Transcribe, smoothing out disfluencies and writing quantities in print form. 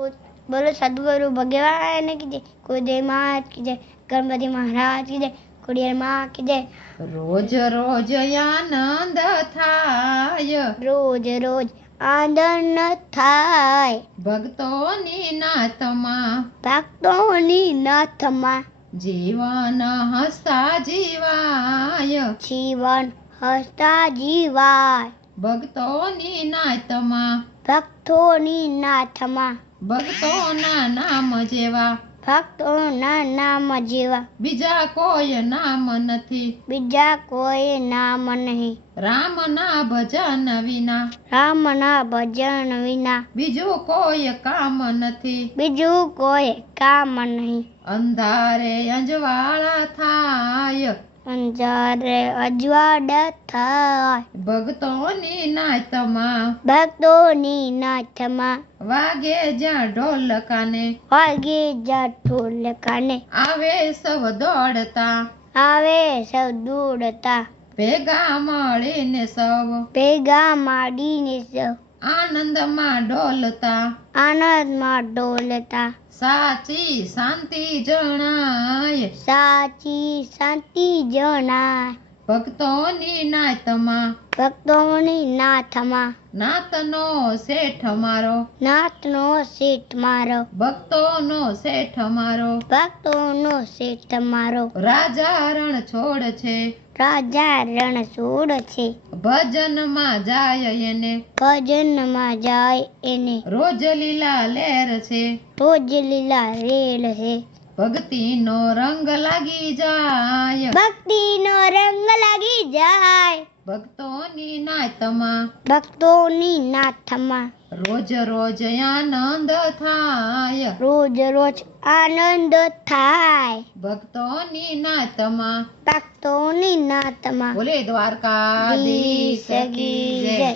बोलो सदगुरु भगवान की जय, कुलदेव मात की जय, गणपति महाराज की जय, कुड़ियल माँ की जय। रोज रोज आनंद थाय, रोज रोज आनंद थाय, भक्तोनी नाथमा, भक्तोनी नाथमा, जीवन हसता जीवाय, जीवन हसता जीवाय, भक्तोनी नाथमा, भक्तोनी नाथमा, भक्तोना नाम जेवा, भक्तोना नाम जेवा, बीजा कोई नाम नथी, बीजा कोई नाम नहीं, रामना भजन विना, रामना भजन विना, बीजू कोई काम नथी, बीजू कोई काम नहीं। अंधारे अंजवाळा थाय, अंजारे अजवाड़ थाय, भक्तोनी नाथमा, भक्तोनी नाथमा, वागे ज्या ढोलकाने, वागे जा ढोलकाने, आवे सव दौड़ता, आवे सब दौड़ता, भेगा મળીને સૌ, भेगा माडीने सब, આનંદમાં ડોલતા, आनंदમાં डोलता, સાચી શાંતિ જણાય, साची शांति जनाय, ભક્તોની નાતમાં, भक्तोनी नाथमा, નાતનો શેઠ મારો, नाथनो सेठ मारो, ભક્તોનો શેઠ મારો, भक्तोनो सेठ मारो, રાજા રણ છોડ છે, राजा रणछोड़ छे, ભજનમાં જાય એને, भजનમાં જાય એને, રોજ લીલા લહેર છે, રોજ લીલા રેલ છે, ભક્તિનો રંગ લાગી જાય, ભક્તિનો રંગ લાગી જાય, ભક્તોની નાતમાં, ભક્તોની નાથમાં, રોજ રોજ આનંદ થાય, રોજ રોજ આનંદ થાય, ભક્તોની નાતમાં, ભક્તોની નાથમાં, બોલે દ્વારકાધીશ કી જય.